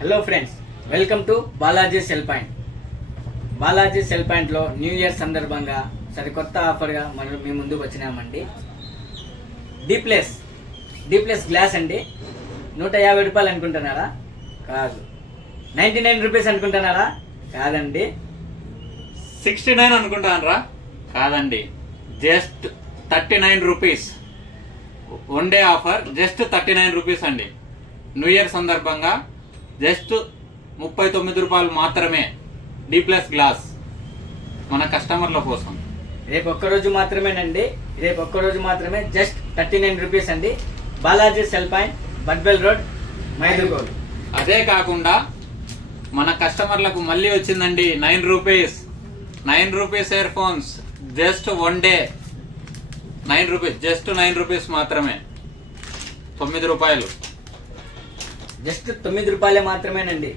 Hello friends, welcome to Balaji cell point. Balaji cell పాయింట్లో new year సందర్భంగా సరికొత్త ఆఫర్గా మనం మీ ముందుకు వచ్చినామండి. డీ ప్లస్ గ్లాస్ అండి. 150 రూపాయలు అనుకుంటున్నారా? కాదు. 99 రూపీస్ అనుకుంటున్నారా? కాదండి. 69 అనుకుంటానరా? కాదండి, just 39 rupees. One day offer, just 39 rupees అండి. న్యూ ఇయర్ సందర్భంగా జస్ట్ 39 రూపాయలు మాత్రమే. డీ ప్లస్ గ్లాస్ మన కస్టమర్ల కోసం. రేపు ఒక్కరోజు మాత్రమేనండి. రేపు ఒక్కరోజు మాత్రమే, జస్ట్ 39 రూపీస్ అండి. బాలాజీ సెల్ పాయింట్, బడ్బెల్ రోడ్, మైదుగోల్. అదే కాకుండా మన కస్టమర్లకు మళ్ళీ వచ్చిందండి 9 rupees. 9 rupees earphones, just one day 9 rupees, just 9 rupees మాత్రమే. 9 రూపాయలు, జస్ట్ 9 రూపాయలే మాత్రమేనండి.